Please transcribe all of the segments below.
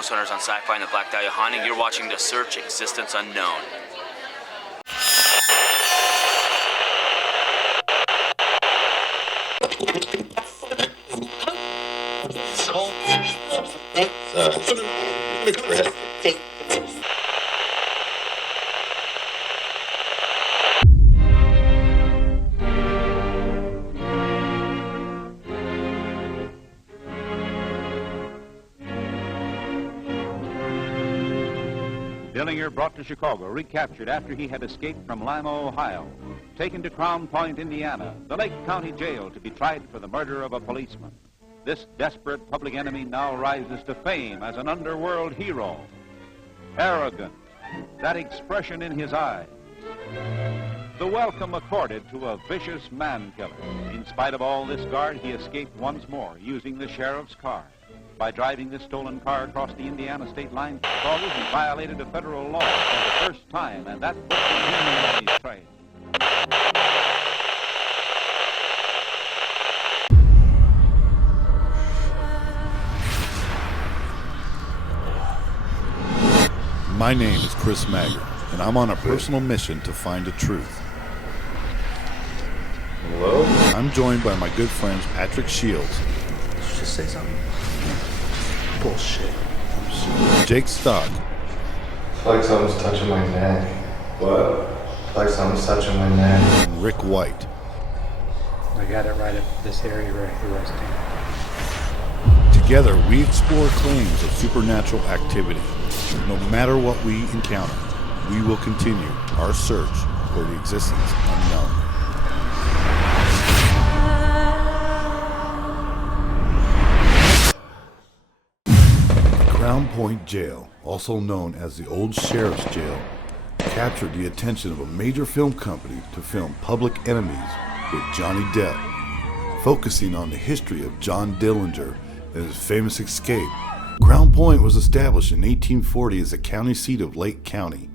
Ghost Hunters on Sci-Fi and the Black Dahlia Haunting. You're watching The Search, Existence Unknown. Dillinger brought to Chicago, recaptured after he had escaped from Lima, Ohio. Taken to Crown Point, Indiana, the Lake County Jail to be tried for the murder of a policeman. This desperate public enemy now rises to fame as an underworld hero. Arrogant, that expression in his eyes. The welcome accorded to a vicious man-killer. In spite of all this guard, he escaped once more using the sheriff's car. By driving this stolen car across the Indiana state line, he violated a federal law for the first time, and that put him on his trail. My name is Chris Maggart, and I'm on a personal mission to find the truth. Hello? I'm joined by my good friends Patrick Shields. Did you just say something? Bullshit. Jake Stock. It's like something's touching my neck. What? It's like something's touching my neck. And Rick White. I got it right at this area right here where I stand. Together, we explore claims of supernatural activity. No matter what we encounter, we will continue our search for the existence unknown. Crown Point Jail, also known as the Old Sheriff's Jail, captured the attention of a major film company to film Public Enemies with Johnny Depp, focusing on the history of John Dillinger and his famous escape. Crown Point was established in 1840 as the county seat of Lake County.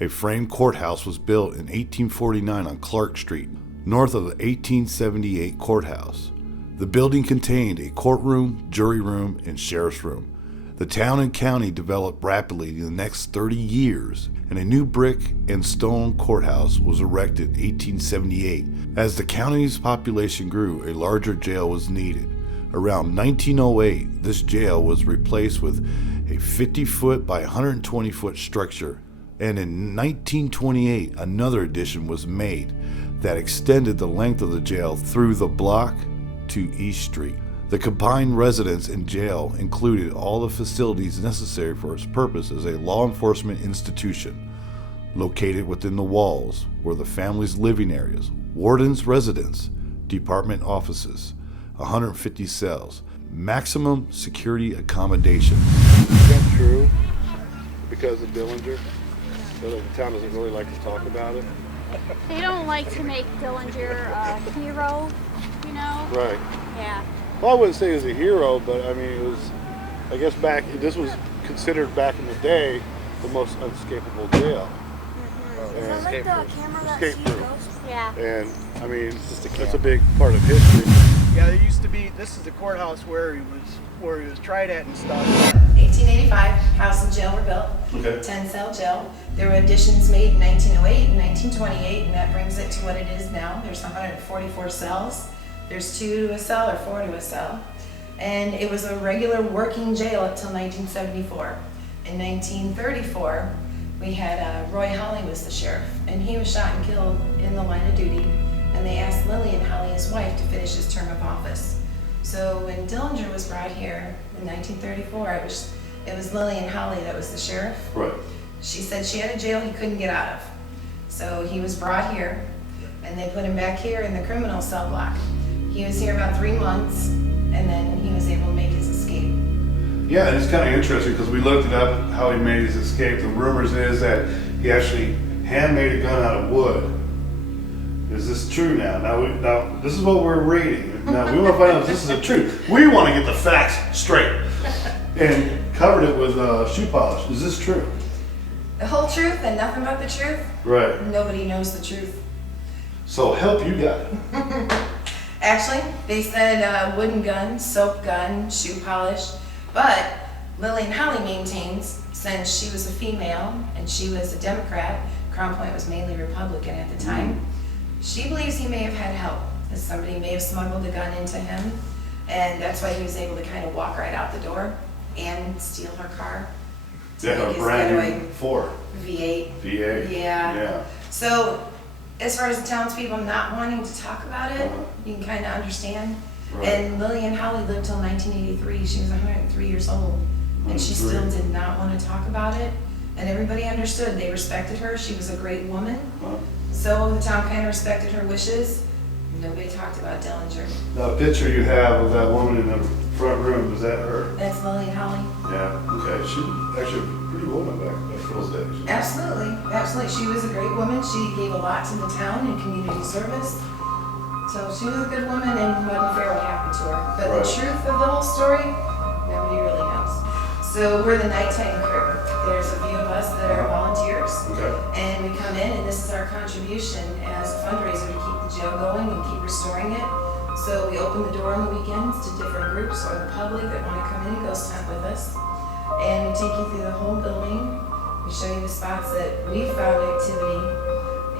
A frame courthouse was built in 1849 on Clark Street, north of the 1878 courthouse. The building contained a courtroom, jury room, and sheriff's room. The town and county developed rapidly in the next 30 years, and a new brick and stone courthouse was erected in 1878. As the county's population grew, a larger jail was needed. Around 1908, this jail was replaced with a 50-foot by 120-foot structure, and in 1928, another addition was made that extended the length of the jail through the block to East Street. The combined residence and jail included all the facilities necessary for its purpose as a law enforcement institution. Located within the walls were the family's living areas, warden's residence, department offices, 150 cells, maximum security accommodation. Is that true? Because of Dillinger? So the town doesn't really like to talk about it? They don't like to make Dillinger a hero, you know? Right. Yeah. Well, I wouldn't say he was a hero, but I mean, it was, I guess this was considered back in the day the most unescapable jail. Mm-hmm. Is that like the camera that escape sees room. ghosts? Yeah. And I mean, that's a big part of history. Yeah, there used to be, this is the courthouse where he was tried at and stuff. 1885, house and jail were built. Okay. 10-cell jail. There were additions made in 1908 and 1928, and that brings it to what it is now. There's 144 cells. There's 2 to a cell or 4 to a cell. And it was a regular working jail up till 1974. In 1934, we had Roy Holly was the sheriff, and he was shot and killed in the line of duty. And they asked Lillian Holly, his wife, to finish his term of office. So when Dillinger was brought here in 1934, it was Lillian Holly that was the sheriff. Right. She said she had a jail he couldn't get out of. So he was brought here, and they put him back here in the criminal cell block. He was here about 3 months, and then he was able to make his escape. Yeah, and it's kind of interesting because we looked it up how he made his escape. The rumors is that he actually handmade a gun out of wood. Is this true now? Now this is what we're reading. Now we want to find out if this is the truth. We want to get the facts straight. And covered it with shoe polish. Is this true? The whole truth and nothing but the truth? Right. Nobody knows the truth. So help you got it. Actually, they said wooden gun, soap gun, shoe polish, but Lillian Holly maintains, since she was a female and she was a Democrat, Crown Point was mainly Republican at the time, she believes he may have had help, as somebody may have smuggled a gun into him, and that's why he was able to kind of walk right out the door and steal her car. Yeah, a brand new Ford. V8. V8. Yeah. So, as far as the townspeople not wanting to talk about it, you can kind of understand. Right. And Lillian Holly lived till 1983. She was 103 years old. And she still did not want to talk about it. And everybody understood. They respected her. She was a great woman. So the town kind of respected her wishes. Nobody talked about Dillinger. The picture you have of that woman in the front room, is that her? That's Lillian Holly. Yeah, okay. She was actually a pretty woman back in those days. Absolutely. Absolutely. She was a great woman. She gave a lot to the town in community service. So she was a good woman, and wasn't fair what happened to her. But the truth of the whole story, nobody really knows. So we're the nighttime crew. There's a few of us that are volunteers. Okay. And we come in, and this is our contribution as a fundraiser to keep the jail going and keep restoring it. So we open the door on the weekends to different groups or the public that want to come in and ghost hunt with us. And we take you through the whole building. We show you the spots that we found activity.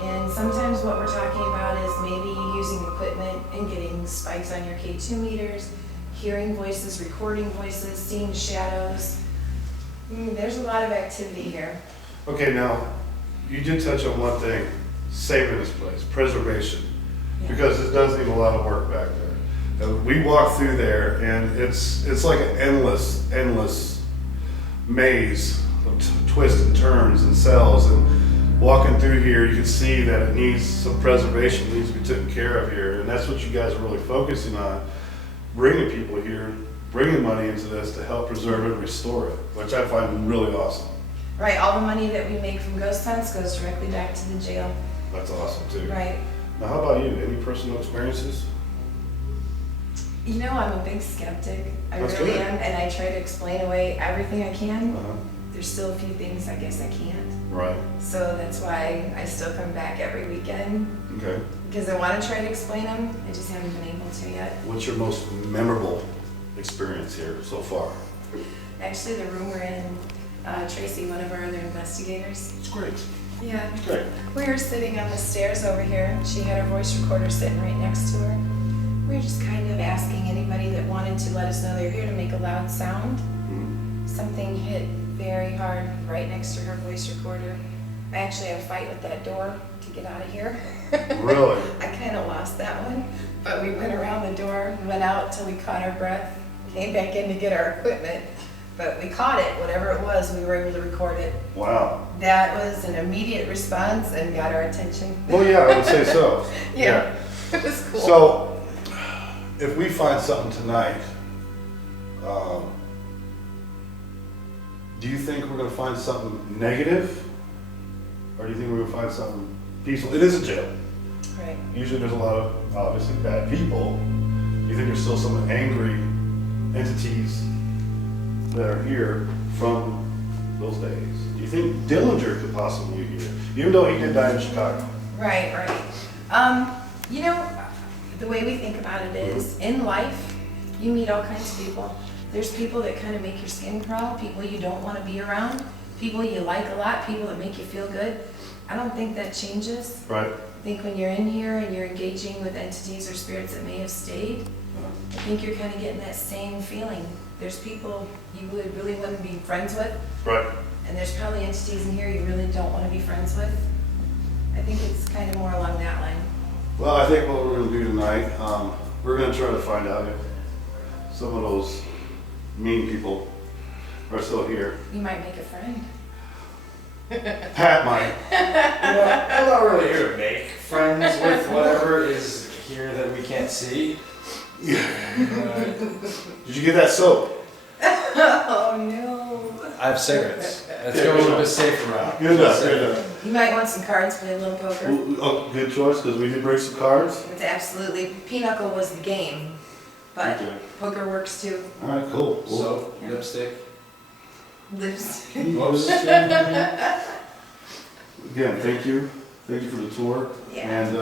And sometimes what we're talking about is maybe using equipment and getting spikes on your K2 meters, hearing voices, recording voices, seeing shadows. There's a lot of activity here. Okay, now, you did touch on one thing, saving this place, preservation. Yeah. Because it does need a lot of work back there. We walk through there and it's like an endless maze of twists and turns and cells, and walking through here you can see that it needs some preservation, it needs to be taken care of here, and that's what you guys are really focusing on, bringing people here, bringing money into this to help preserve it and restore it, which I find really awesome. Right, all the money that we make from ghost hunts goes directly back to the jail. That's awesome too. Right. Now how about you, any personal experiences? You know, I'm a big skeptic. I That's really good. am, and I try to explain away everything I can. Uh-huh. There's still a few things I guess I can't. Right. So that's why I still come back every weekend, Okay. because I want to try to explain them. I just haven't been able to yet. What's your most memorable experience here so far? Actually, the room we're in, Tracy, one of our other investigators. It's great. Yeah. It's great. We were sitting on the stairs over here. She had her voice recorder sitting right next to her. We were just kind of asking anybody that wanted to let us know they're here to make a loud sound. Something hit very hard right next to her voice recorder. I actually had a fight with that door to get out of here. Really? I kind of lost that one, but we went around the door, went out till we caught our breath, came back in to get our equipment, but we caught it, whatever it was, we were able to record it. Wow. That was an immediate response and got our attention. Well, yeah, I would say so. Yeah. It was cool. So, if we find something tonight, do you think we're going to find something negative? Or do you think we're going to find something peaceful? It is a jail. Right. Usually there's a lot of, obviously, bad people. Do you think there's still some angry entities that are here from those days? Do you think Dillinger could possibly be here? Even though he did die in Chicago. Right, right. You know, the way we think about it is, in life, you meet all kinds of people. There's people that kind of make your skin crawl, people you don't want to be around, people you like a lot, people that make you feel good. I don't think that changes. Right. I think when you're in here and you're engaging with entities or spirits that may have stayed, I think you're kind of getting that same feeling. There's people you really wouldn't be friends with. Right. And there's probably entities in here you really don't want to be friends with. I think it's kind of more along that line. Well, I think what we're going to do tonight, we're going to try to find out if some of those mean people are still here. You might make a friend. Pat might. I'm not really here to make friends with whatever is here that we can't see. Did you get that soap? Oh no. I have cigarettes. Let's go a little bit safer route. Good enough, good enough. You might want some cards, play a little poker. Oh, good choice, because we did bring some cards. It's absolutely, pinochle was the game, but Okay. poker works too. All right, cool. So, Yeah. lipstick. Lipstick. What was this thing? Again, thank you. Thank you for the tour. Yeah. And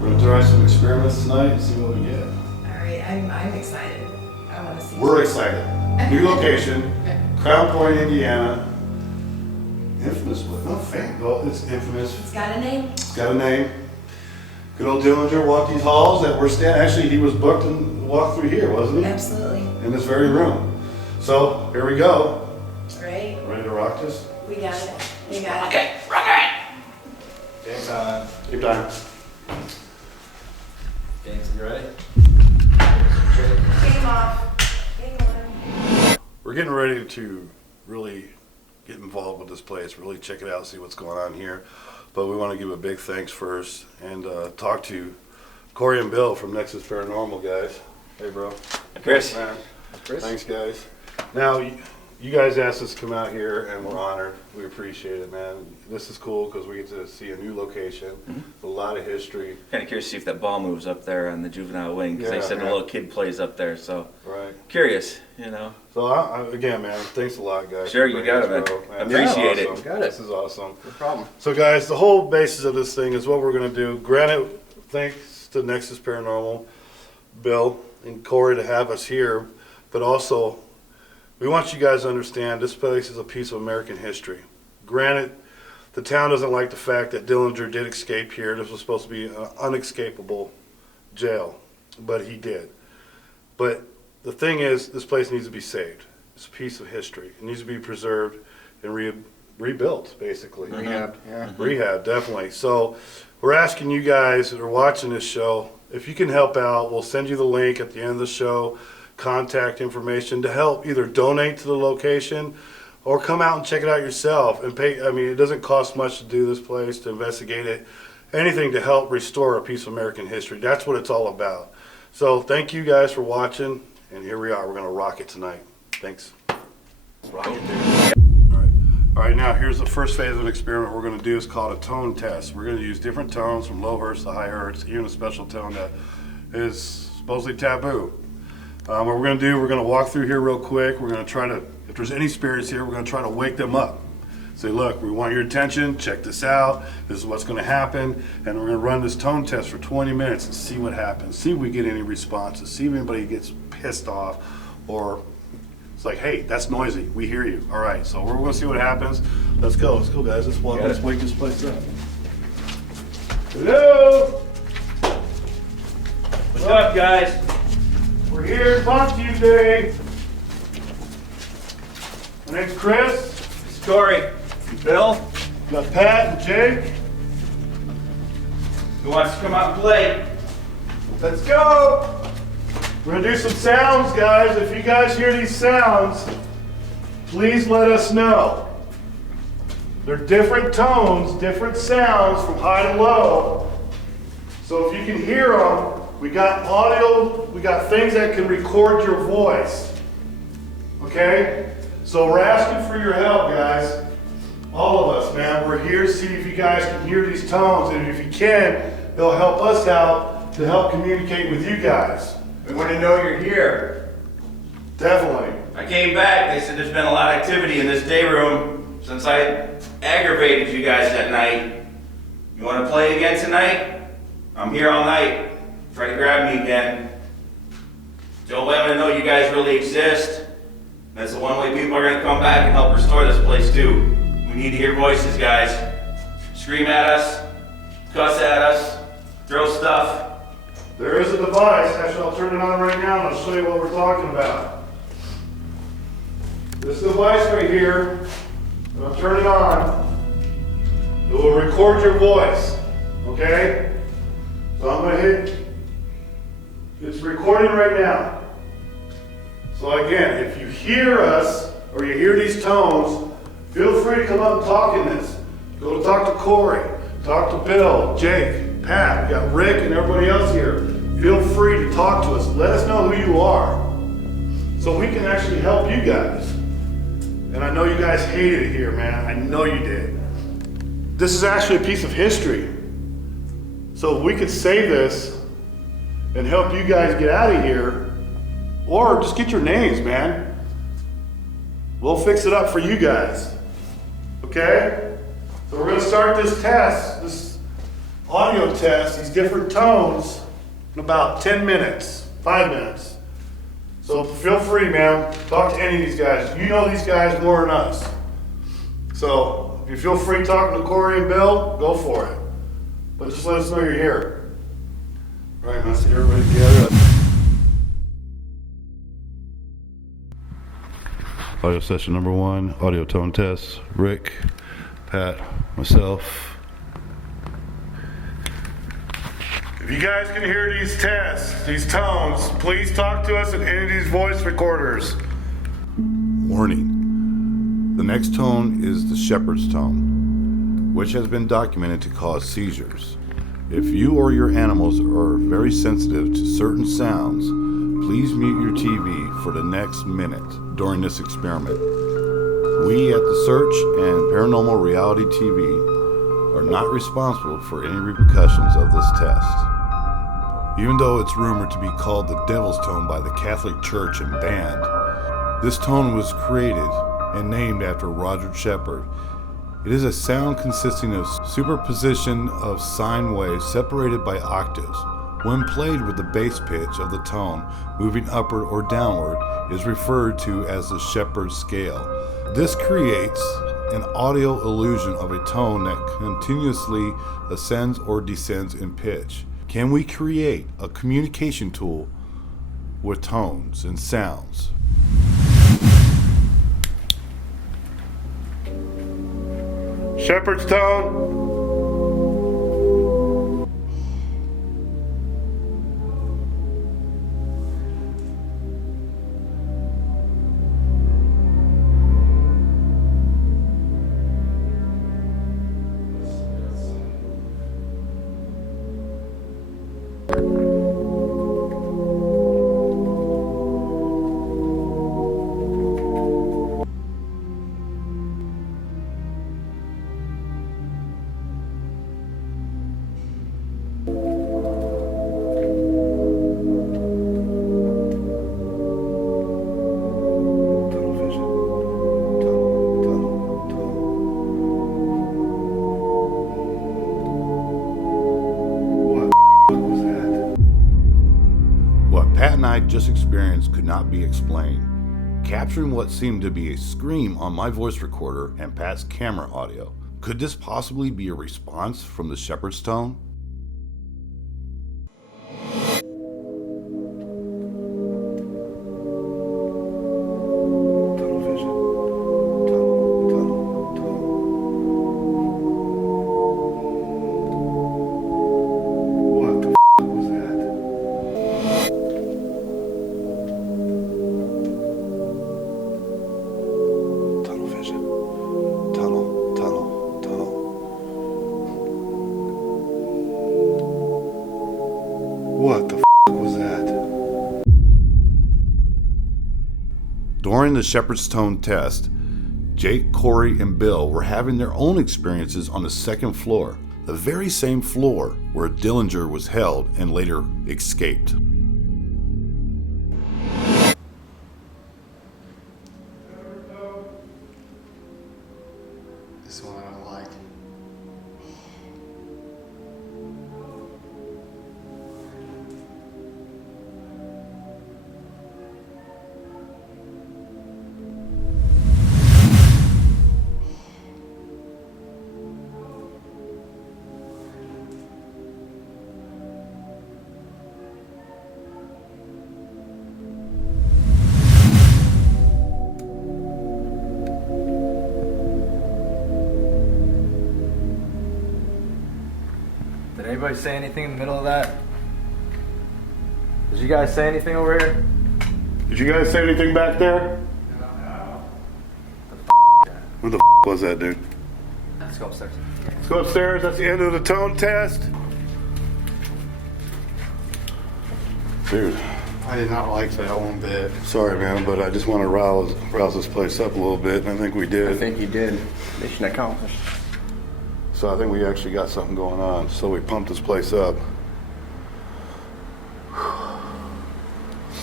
we're going to try some experiments tonight and see what we get. All right, I'm excited. I want to see. We're excited. New location, Crown Point, Indiana. Infamous, but not famous. Well, it's infamous. It's got a name. It's got a name. Good old Dillinger walked these halls that we're standing. Actually, he was booked and walked through here, wasn't he? Absolutely. In this very room. So here we go. Great. Ready to rock this? We got it. We got it. Okay, rock it! Game time. Keep time. Games, you ready? Game off. Game on. We're getting ready to really get involved with this place, really check it out, see what's going on here. But we want to give a big thanks first and talk to Corey and Bill from Nexus Paranormal, guys. Hey, bro. Chris. Man. Chris. Thanks, guys. Now, you guys asked us to come out here, and we're honored. We appreciate it, man. This is cool because we get to see a new location, a lot of history. Kind of curious to see if that ball moves up there on the juvenile wing, because Yeah, they said yeah. a little kid plays up there, so Right. curious, you know. So, again, man, thanks a lot, guys. Sure, for you bringing got it, us, man. bro. Appreciate This is it. awesome. Got it. This is awesome. No problem. So, guys, the whole basis of this thing is what we're going to do. Granted, thanks to Nexus Paranormal, Bill, and Corey to have us here, but also we want you guys to understand this place is a piece of American history. Granted, the town doesn't like the fact that Dillinger did escape here. This was supposed to be an unescapable jail, but he did. But the thing is, this place needs to be saved. It's a piece of history. It needs to be preserved and rebuilt, basically. Rehab, yeah. Rehab, definitely. So we're asking you guys that are watching this show, if you can help out, we'll send you the link at the end of the show, contact information to help either donate to the location or come out and check it out yourself and pay. I mean, it doesn't cost much to do this place, to investigate it, anything to help restore a piece of American history. That's what it's all about. So thank you guys for watching, and here we are. We're going to rock it tonight. Thanks. Rock it, dude. All right, now here's the first phase of an experiment we're going to do. It's called a tone test. We're going to use different tones from low hertz to high hertz, even a special tone that is supposedly taboo. What we're going to do, we're going to walk through here real quick. We're going to try to, if there's any spirits here, we're going to try to wake them up. Say, look, we want your attention, check this out, this is what's going to happen, and we're going to run this tone test for 20 minutes and see what happens, see if we get any responses, see if anybody gets pissed off, or it's like, hey, that's noisy, we hear you. All right, so we're going to see what happens. Let's go guys, let's wake this place up. Hello? What's up, guys? We're here to talk to you today. My name's Chris. It's Corey. Bill. We got Pat and Jake. Who wants to come out and play? Let's go. We're gonna do some sounds, guys. If you guys hear these sounds, please let us know. They're different tones, different sounds from high to low. So if you can hear them, we got audio, we got things that can record your voice. Okay? So we're asking for your help, guys. All of us, man. We're here to see if you guys can hear these tones, and if you can, they'll help us out to help communicate with you guys. We want to know you're here. Definitely. I came back. They said there's been a lot of activity in this day room since I aggravated you guys that night. You want to play again tonight? I'm here all night. Try to grab me again. Don't let me know you guys really exist. That's the one way people are going to come back and help restore this place too. We need to hear voices, guys. Scream at us, cuss at us, throw stuff. There is a device. Actually, I'll turn it on right now and I'll show you what we're talking about. This device right here, and I'll turn it on. It will record your voice. Okay? So I'm going to hit. It's recording right now. So again, if you hear us or you hear these tones, feel free to come up and talk in this. Go to talk to Corey, talk to Bill, Jake, Pat, we got Rick and everybody else here. Feel free to talk to us. Let us know who you are so we can actually help you guys. And I know you guys hated it here, man. I know you did. This is actually a piece of history. So if we could save this and help you guys get out of here, or just get your names, man. We'll fix it up for you guys. Okay? So we're gonna start this test, this audio test, these different tones in about 10 minutes, 5 minutes. So feel free, man. Talk to any of these guys. You know these guys more than us. So if you feel free talking to Corey and Bill, go for it. But just let us know you're here. All right, let's get everybody together. Audio session number 1, audio tone test. Rick, Pat, myself. If you guys can hear these tests, these tones, please talk to us in any of these voice recorders. Warning. The next tone is the shepherd's tone, which has been documented to cause seizures. If you or your animals are very sensitive to certain sounds, please mute your TV for the next minute during this experiment. We at the Search and Paranormal Reality TV are not responsible for any repercussions of this test. Even though it's rumored to be called the Devil's Tone by the Catholic Church and band, this tone was created and named after Roger Shepard. It is a sound consisting of superposition of sine waves separated by octaves. When played with the bass pitch of the tone moving upward or downward is referred to as the Shepard scale. This creates an audio illusion of a tone that continuously ascends or descends in pitch. Can we create a communication tool with tones and sounds? Shepherd's tone. I just experienced could not be explained. Capturing what seemed to be a scream on my voice recorder and Pat's camera audio. Could this possibly be a response from the shepherd's tone? What the was that? During the shepherd's tone test, Jake, Corey, and Bill were having their own experiences on the second floor, the very same floor where Dillinger was held and later escaped. This one I don't like. Did anybody say anything in the middle of that? Did you guys say anything over here? Did you guys say anything back there? What the was that, dude? Let's go upstairs. Let's go upstairs. That's the end of the tone test. Dude, I did not like that one bit. sorry, man, but I just want to rouse this place up a little bit, and I think we did. I think you did. Mission accomplished. So I think we actually got something going on. So we pumped this place up.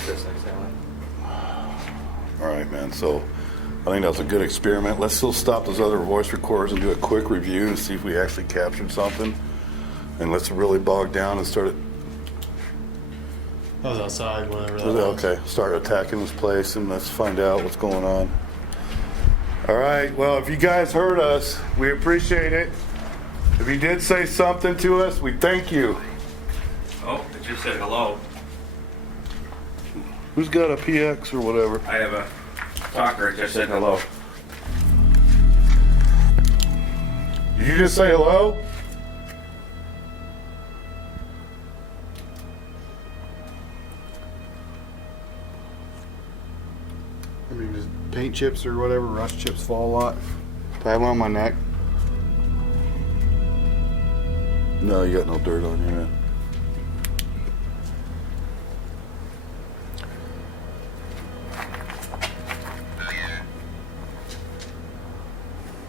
Just like sailing. All right, man. So I think that was a good experiment. Let's still stop those other voice recorders and do a quick review and see if we actually captured something. And let's really bog down and start it. I was outside, whatever that Was was. it? Okay, start attacking this place and let's find out what's going on. All right, well, if you guys heard us, we appreciate it. If you did say something to us, we thank you. Oh, it just said hello. Who's got a PX or whatever? I have a talker. It just said hello. Did you just say hello? I mean, just paint chips or whatever, rust chips fall a lot. Do I have one on my neck? No, you got no dirt on you, man.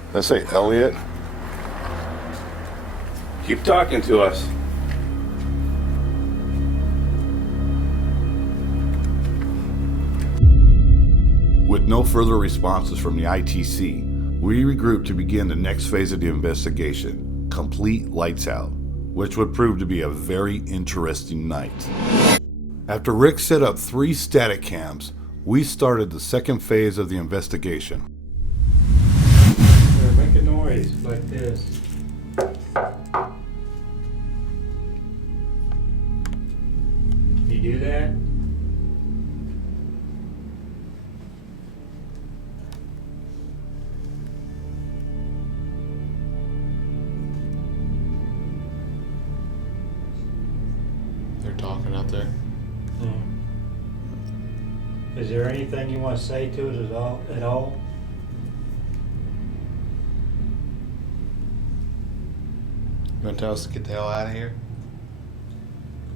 Did I say Elliot? Keep talking to us. With no further responses from the ITC, we regrouped to begin the next phase of the investigation, complete lights out, which would prove to be a very interesting night. After Rick set up 3 static cams, we started the second phase of the investigation. Make a noise like this. Can you do that? They're talking out there. Is there anything you want to say to us at all? You want to tell us to get the hell out of here?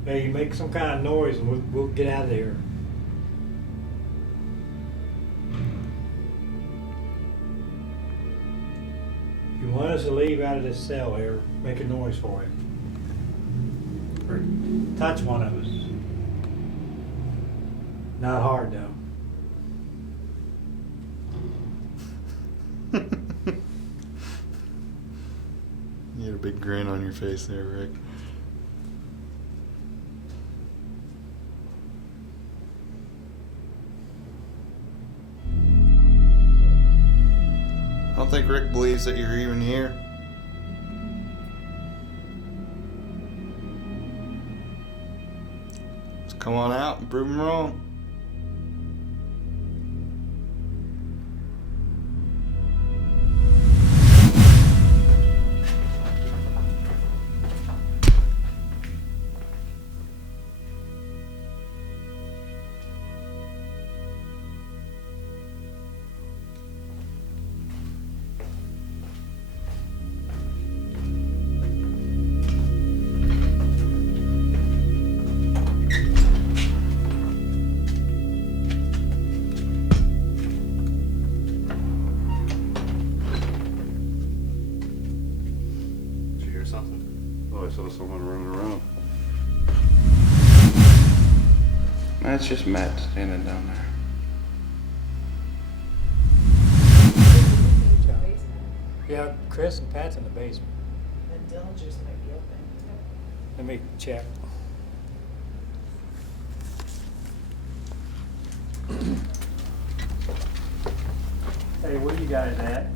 Hey, you make some kind of noise and we'll get out of here. If you want us to leave out of this cell here, make a noise for it. Or touch one of us. Not hard though. You had a big grin on your face there, Rick. I don't think Rick believes that you're even here. Just come on out and prove him wrong. I saw someone running around. That's just Matt standing down there. Yeah, Chris and Pat's in the basement. And Dillinger's might be open. Let me check. Hey, where you guys at?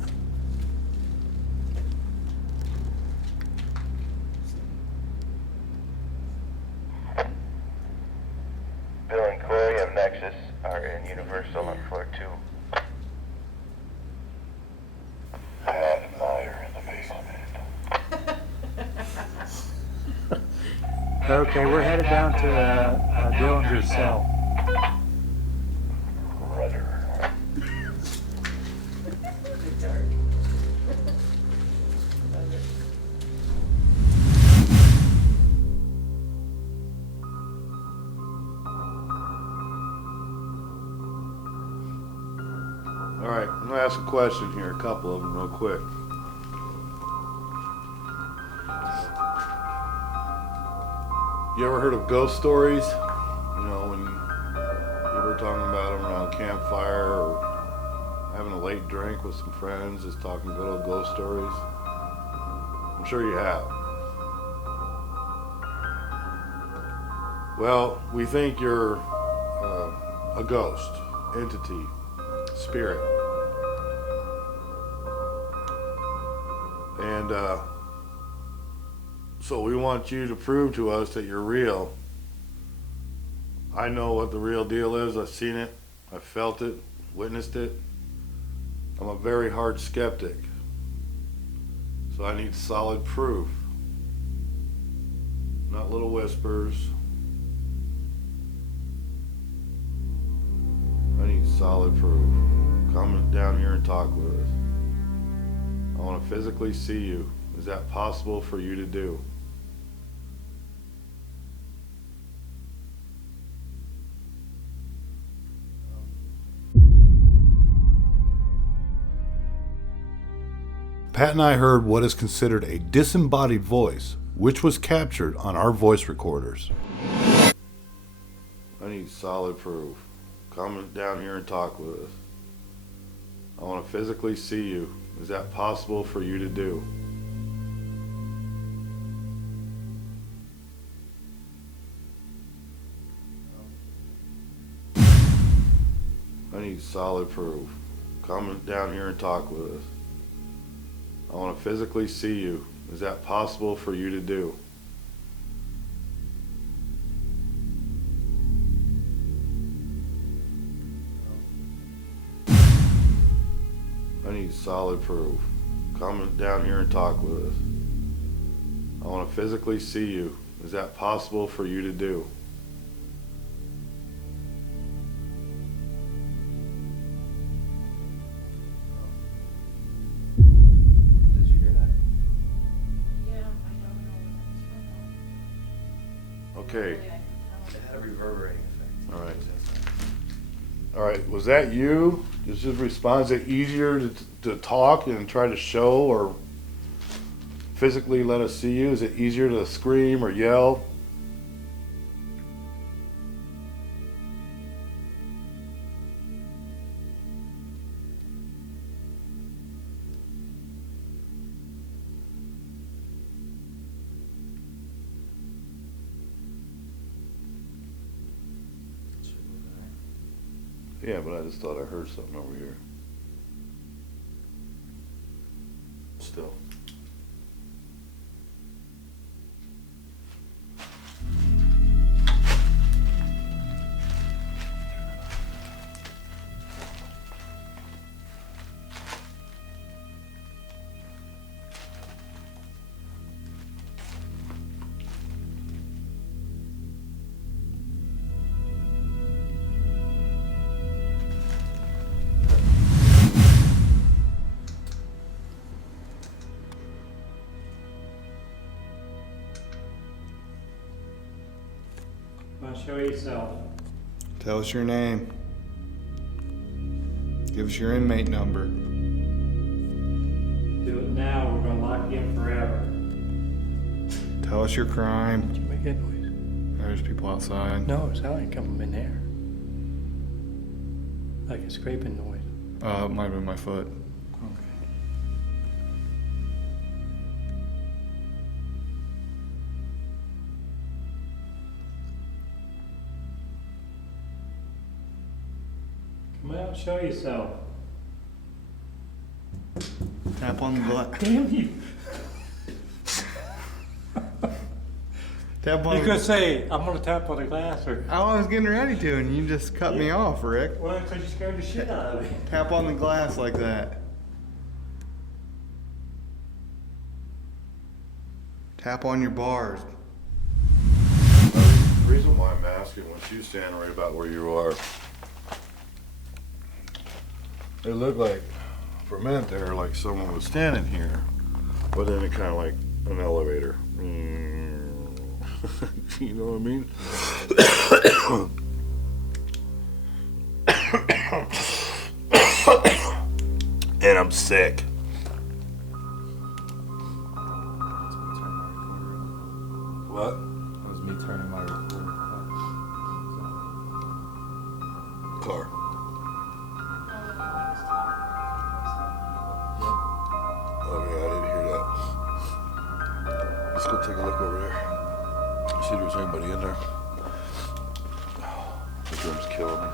Bill and Corey of Nexus are in Universal on floor 2. Pat and I are in the basement. Okay, we're headed down to Dillinger's cell. Rudder. All right, I'm gonna ask a question here, a couple of them real quick. You ever heard of ghost stories? You know, when you ever talking about them around a campfire or having a late drink with some friends, just talking good old ghost stories? I'm sure you have. Well, we think you're a ghost, entity, spirit. And so we want you to prove to us that you're real. I know what the real deal is. I've seen it. I've felt it, witnessed it. I'm a very hard skeptic. So I need solid proof. Not little whispers. I need solid proof. Come down here and talk with us. I want to physically see you. Is that possible for you to do? Pat and I heard what is considered a disembodied voice, which was captured on our voice recorders. I need solid proof. Come down here and talk with us. I want to physically see you. Is that possible for you to do? I need solid proof. Come down here and talk with us. I want to physically see you. Is that possible for you to do? I need solid proof. Come down here and talk with us. I want to physically see you. Is that possible for you to do? Did you hear that? Yeah, I don't know. Okay. It had a reverberating effect. All right. All right. Was that you? Is this response it easier to talk and try to show or physically let us see you? Is it easier to scream or yell? Yeah, but I just thought I heard something over here. Still. Now show yourself. Tell us your name. Give us your inmate number. Do it now, we're gonna lock you in forever. Tell us your crime. Did you make that noise? There's people outside. No, it sounded like coming in there. Like a scraping noise. It might have been my foot. Okay. Come out, show yourself. Tap on the glass. Damn you. Tap on You the could say, I'm gonna tap on the glass or. I was getting ready to, and you just cut me off, Rick. Well, because you scared the shit out of me. Tap on the glass like that. Tap on your bars. The reason why I'm asking, when she's standing right about where you are, it looked like, for a minute there, like someone was standing here, but then it kind of like an elevator. You know what I mean? And I'm sick. What? That was me turning my recorder. Car. Oh yeah, I didn't hear that. Let's go take a look over there. See if there's anybody in there. room's killing me.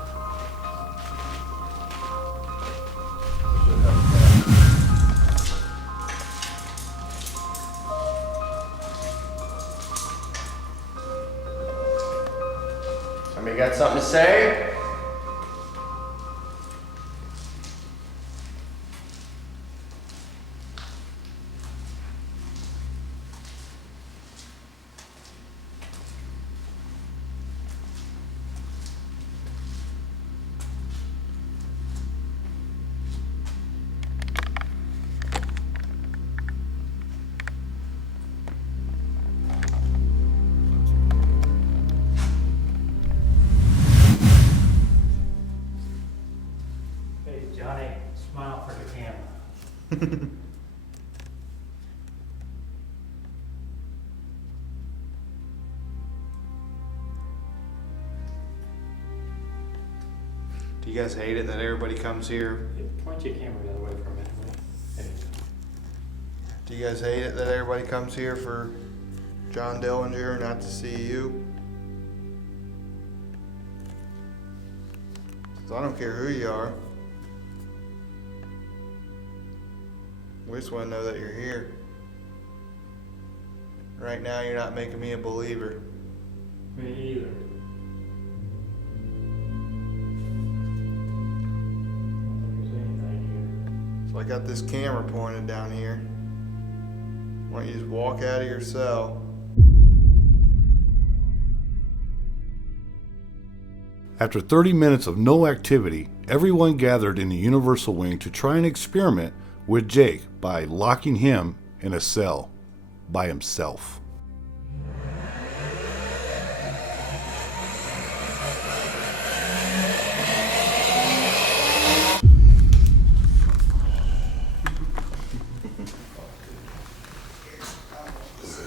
Somebody got something to say? Hey, Johnny, smile for the camera. Do you guys hate it that everybody comes here? Point your camera the other way for a minute, will you? There you go. Do you guys hate it that everybody comes here for John Dillinger, not to see you? 'Cause I don't care who you are. We just want to know that you're here. Right now, you're not making me a believer. Me either. So I got this camera pointed down here. Why don't you just walk out of your cell? After 30 minutes of no activity, everyone gathered in the Universal Wing to try and experiment with Jake by locking him in a cell by himself.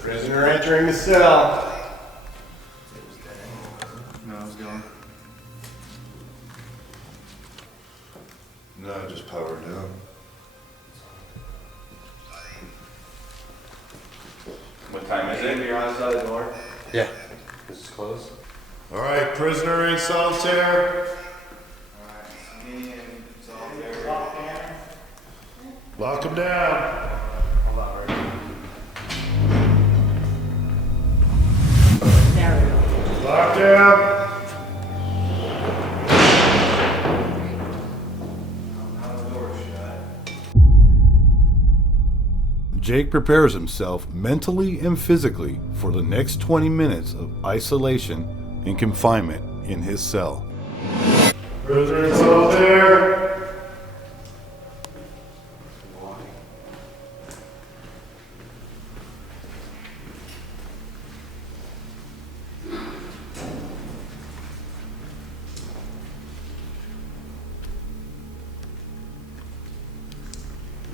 Prisoner entering the cell. No, I was going. No, just power down. What time is it? You're on the side of the door. Yeah. This is closed. All right, prisoner in solitaire. Lock him down. Hold on, right? Lock down. Jake prepares himself mentally and physically for the next 20 minutes of isolation and confinement in his cell. Prisoner in solitaire.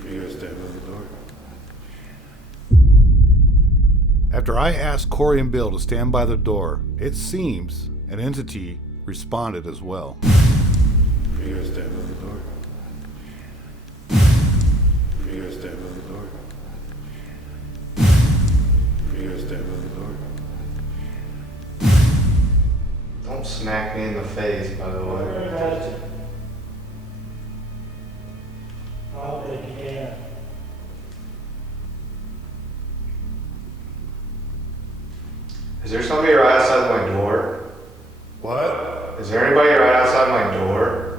You guys stand by the door. After I asked Corey and Bill to stand by the door, it seems an entity responded as well. You guys stand by the door. You guys stand by the door. You guys stand by the door. Don't smack me in the face, by the way. I'll take it. Is there somebody right outside my door? What? Is there anybody right outside my door?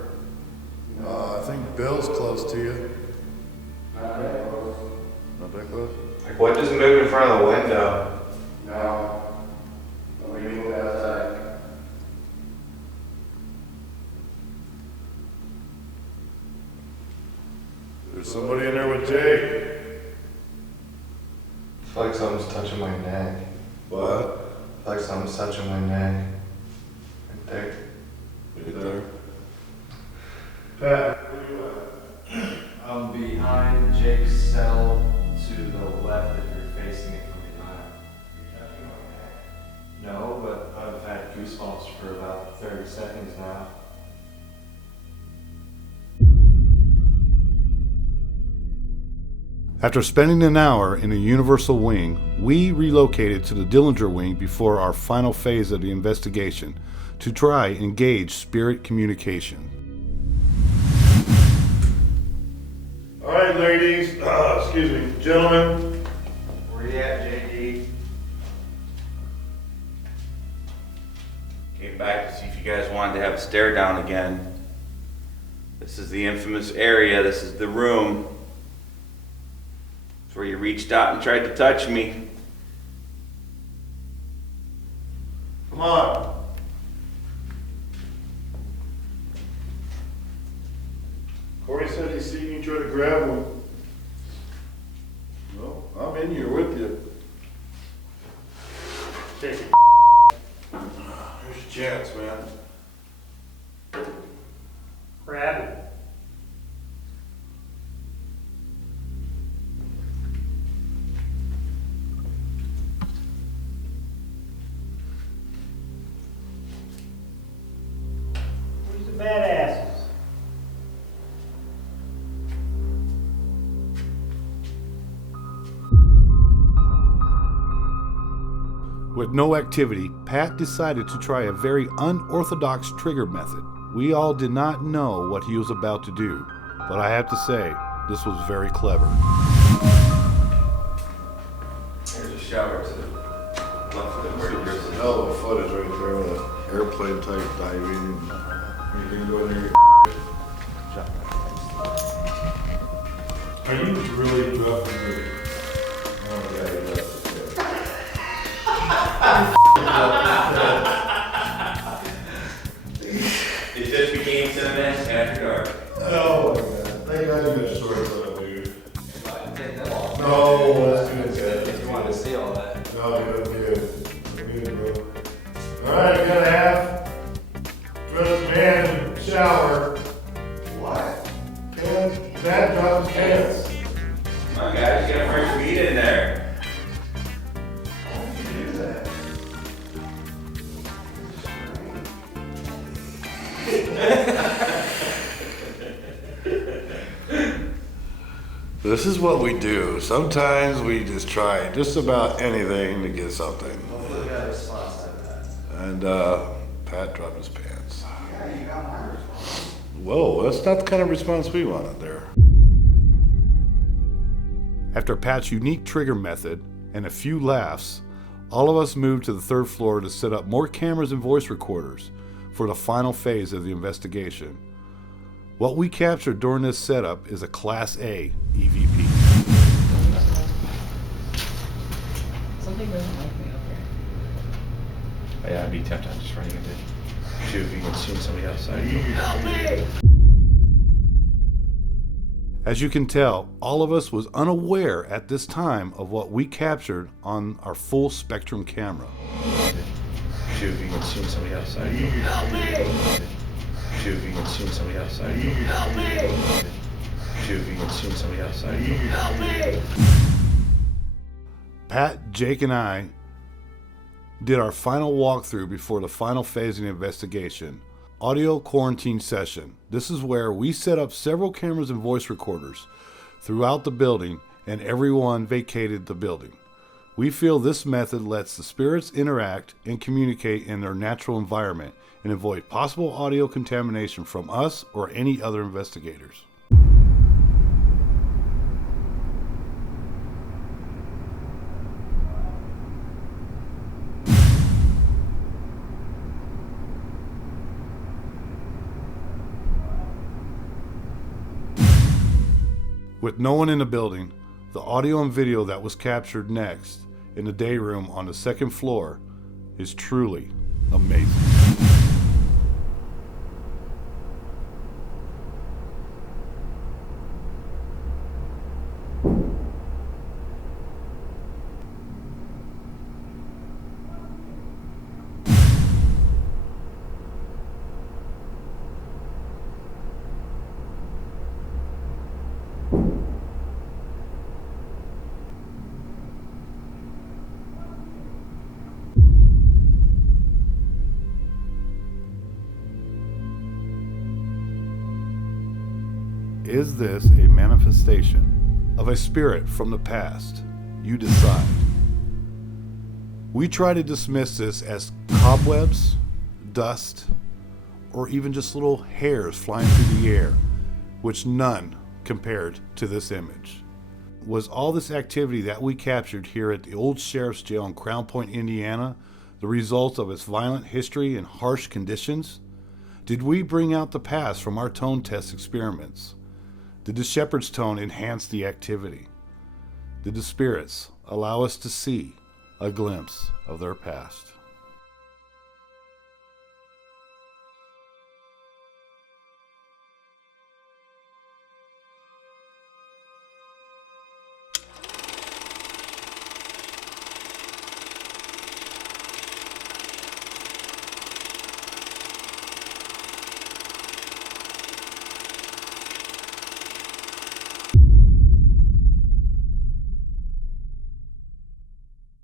I think Bill's close to you. Not that close. Not that close? Like, what just moved in front of the window? No. Nobody moved outside. There's somebody in there with Jake. I feel like something's touching my neck. What? I feel like something's touching my neck. Right there. Right there. Pat. I'm behind Jake's cell to the left if you're facing it from behind. No, but I've had goosebumps for about 30 seconds now. After spending an hour in the Universal Wing, we relocated to the Dillinger Wing before our final phase of the investigation to try and engage spirit communication. All right, ladies, excuse me, gentlemen. Where you at, JD? Came back to see if you guys wanted to have a stare down again. This is the infamous area. This is the room. It's where you reached out and tried to touch me. Come on. Corey said he seen you try to grab one. Well, I'm in here with you. Take it. Here's your chance, man. Grab it. Where's the badasses? With no activity, Pat decided to try a very unorthodox trigger method. We all did not know what he was about to do, but I have to say, this was very clever. There's a shower to the left of the burger. Hell of a footage right there with an airplane type diving. You can go in there. Are you really rough and dirty? Oh yeah, yeah. It just became cinnamon after dark. Oh my god. Thank God you got short for that, dude. No, that's good. If you wanted to see all that. No, you're good. You're good, bro. Alright, we got a half. Throw this man in the shower. What? Dad dropped his pants. Come on, guys, get a fresh meat in there. Why would you do that? This is what we do. Sometimes we just try just about anything to get something. Hopefully we got a response to that. And Pat dropped his pants. Yeah, you got my response. Whoa, that's not the kind of response we wanted there. After Pat's unique trigger method and a few laughs, all of us moved to the third floor to set up more cameras and voice recorders for the final phase of the investigation. What we captured during this setup is a Class A EVP. Something doesn't like me up here. Yeah, I'd be tempted just running into shoot if you can see somebody outside. Help me! As you can tell, all of us was unaware at this time of what we captured on our full spectrum camera. Shoot if you can see somebody outside. Help me! Shoot if you can see somebody outside. Help me! Shoot if you can see somebody outside. Help me! Pat, Jake, and I did our final walkthrough before the final phase of the investigation. Audio quarantine session. This is where we set up several cameras and voice recorders throughout the building, and everyone vacated the building. We feel this method lets the spirits interact and communicate in their natural environment and avoid possible audio contamination from us or any other investigators. With no one in the building, the audio and video that was captured next in the day room on the second floor is truly amazing. Is this a manifestation of a spirit from the past? You decide. We try to dismiss this as cobwebs, dust, or even just little hairs flying through the air, which none compared to this image. Was all this activity that we captured here at the old sheriff's jail in Crown Point, Indiana, the result of its violent history and harsh conditions? Did we bring out the past from our tone test experiments? Did the shepherd's tone enhance the activity? Did the spirits allow us to see a glimpse of their past?